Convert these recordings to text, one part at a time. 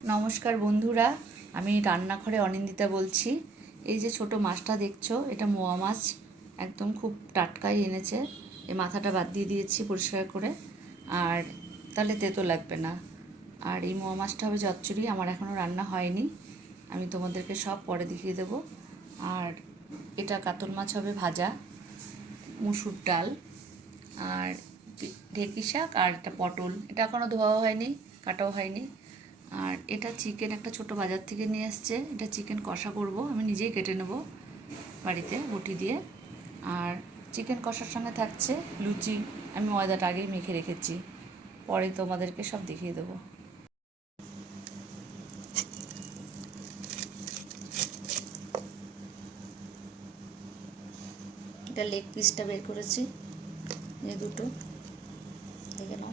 নমস্কার বন্ধুরা, আমি রান্নাঘরে অনিন্দিতা বলছি। এই যে ছোট মাছটা দেখছো, এটা মোয়া মাছ, একদম খুব টাটকাই এনেছে। এই মাথাটা বাদ দিয়ে দিয়েছি পরিষ্কার করে, আর তাহলে তেতো লাগবে না। আর এই মোয়া মাছটা হবে চচ্চড়ি, আমার এখনও রান্না হয়নি, আমি তোমাদেরকে সব পরে দেখিয়ে দেবো। আর এটা কাতল মাছ হবে ভাজা, মুসুর ডাল, আর ঢেঁকি শাক, আর এটা পটল, এটা এখনও ধোয়া হয়নি, কাটাও হয়নি। আর এটা চিকেন একটা ছোট বাজার থেকে নিয়ে এসছে, এটা চিকেন কষা করব, আমি নিজেই কেটে নেব বাড়িতে বটি দিয়ে। আর চিকেন কষার সঙ্গে থাকছে লুচি, আমি ময়দাটা আগেই মেখে রেখেছি, পরে তোমাদেরকে সব দেখিয়ে দেবো। এটা লেগ পিসটা বের করেছি, এই দুটো দেখে নাও।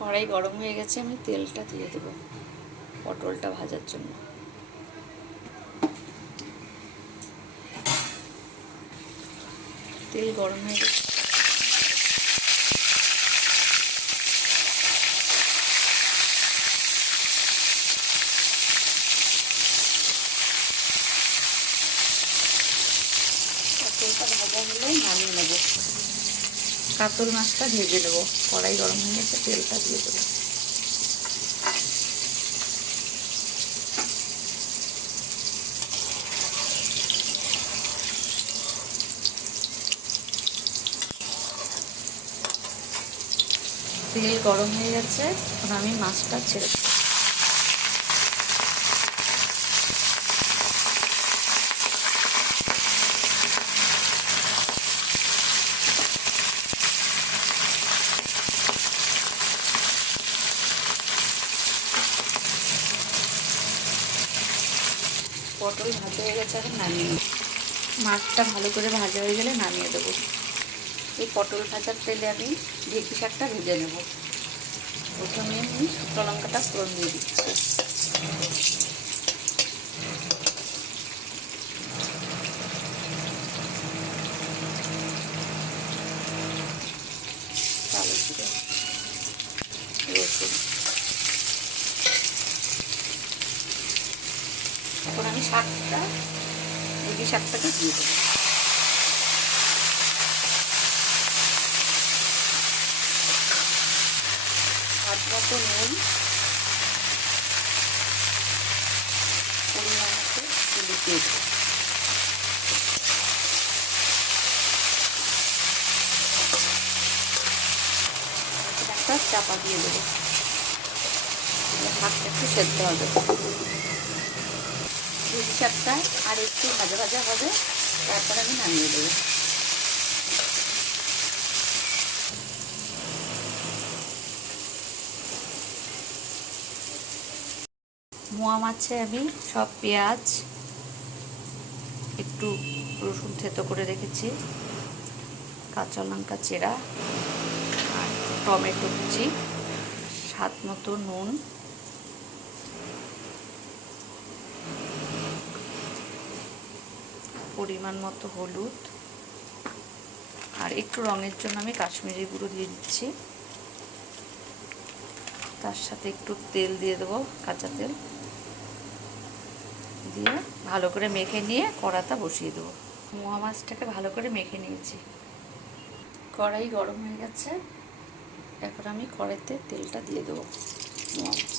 কড়াই গরম হয়ে গেছে, আমি তেলটা দিয়ে দেবো পটলটা ভাজার জন্য। তেল গরম হয়ে গেছে, পটলটা ভাজা হলে নামিয়ে নেব, কাতল মাছটা ভেজে নেব। কড়াই গরম হয়ে গেছে, তেলটা দিয়ে দেবো। তেল গরম হয়ে গেছে, এখন আমি মাছটা ছেড়ে দেবো। পটল ভাজা হয়ে গেছে, এখন নামিয়ে নেব। মাছটা ভালো করে ভাজা হয়ে গেলে নামিয়ে দেবো। এই পটল ভাজার তেলে আমি ঢেঁকি শাকটা ভেজে নেব। প্রথমে আমি শুকনো লঙ্কাটা ফোড়ন দিয়ে দিচ্ছি। কালো জিরে, রসুন, এখন আমি ঢেঁকি শাকটাকে দিয়ে দেবো। স্বাদ মতো নুন, পরিমাণ মতো হলুদ দিয়ে দেবো। একটা চাপা দিয়ে দেবো, শাকটা একটু সেদ্ধ হবে। ঢেঁকি শাকটা আর একটু ভাজা ভাজা হবে, তারপরে আমি নামিয়ে দেবো। মোয়া মাছে আমি সব পেঁয়াজ, একটু রসুন থেতো করে রেখেছি, কাঁচা লঙ্কা চেরা, আর টমেটো কুচি, স্বাদ মতো নুন, পরিমাণ মতো হলুদ, আর একটু রঙের জন্য আমি কাশ্মীরি গুঁড়ো দিয়ে দিচ্ছি। তার সাথে একটু তেল দিয়ে দেবো, কাঁচা তেল দিয়ে ভালো করে মেখে নিয়ে কড়াটা বসিয়ে দেবো। মোয়া মাছটাকে ভালো করে মেখে নিয়েছি। কড়াই গরম হয়ে গেছে, এখন আমি কড়াইতে তেলটা দিয়ে দেবো। মোয়া মাছ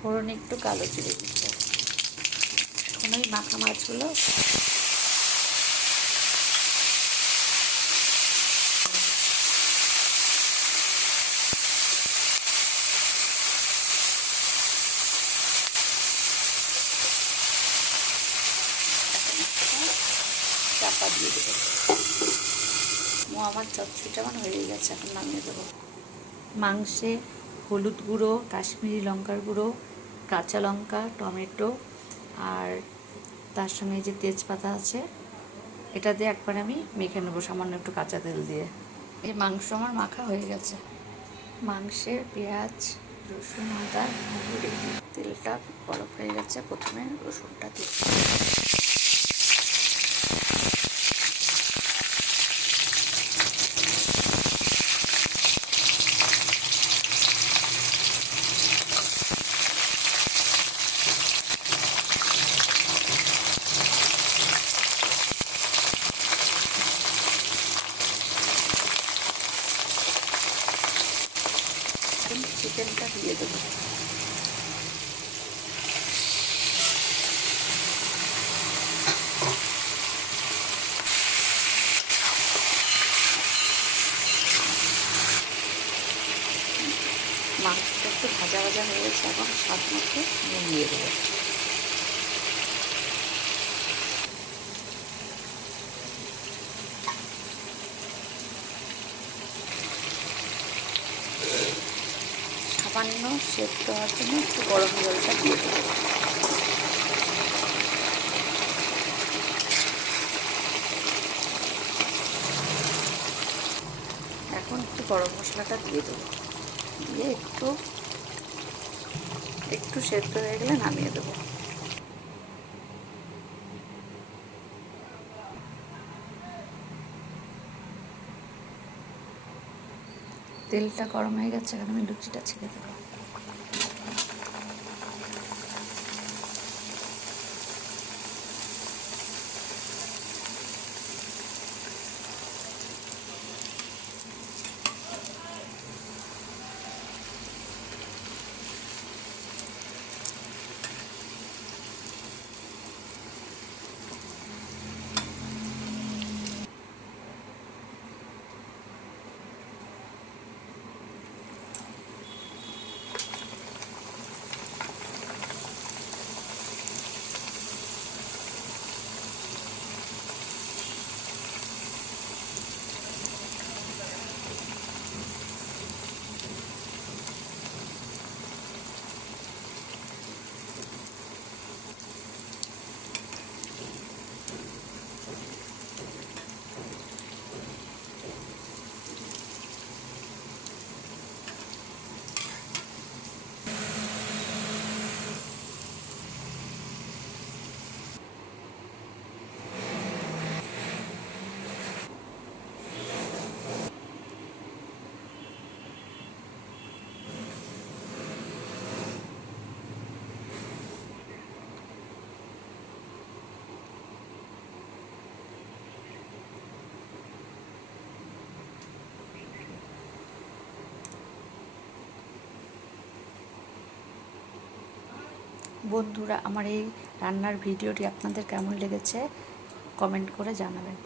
ফোড়নে একটু কালো জিরে দিচ্ছে। এখন ওই মাখা মাছগুলো চাপা দিয়ে দেবো। আমার চচ্চড়িটা আমার হয়ে গেছে, এখন নামিয়ে দেবো। মাংসে হলুদ গুঁড়ো, কাশ্মীরি লঙ্কার গুঁড়ো, কাঁচা লঙ্কা, টমেটো আর তার সঙ্গে যে তেজপাতা আছে এটা দিয়ে একবার আমি মেখে নেবো সামান্য একটু কাঁচা তেল দিয়ে। এই মাংস আমার মাখা হয়ে গেছে। মাংসে পেঁয়াজ, রসুন, আদা রেডি। তেলটা গরম হয়ে গেছে, প্রথমে রসুনটা দিয়ে চিকেনটা দিয়ে দেবো। মাংসটা একটু ভাজা ভাজা হয়ে গেছে, এখন স্বাদ মতো নুন দিয়ে দেবো। সামান্য সেদ্ধ হওয়ার জন্য একটু গরম জলটা দিয়ে দেবো। এখন একটু গরম মশলাটা দিয়ে দেবো, দিয়ে একটু সেদ্ধ হয়ে গেলে নামিয়ে দেবো। তেলটা গরম হয়ে গেছে, এখন আমি লুচিটা ছেড়ে দেবো। বন্ধুরা, আমার এই রান্নার ভিডিওটি আপনাদের কেমন লেগেছে কমেন্ট করে জানাবেন।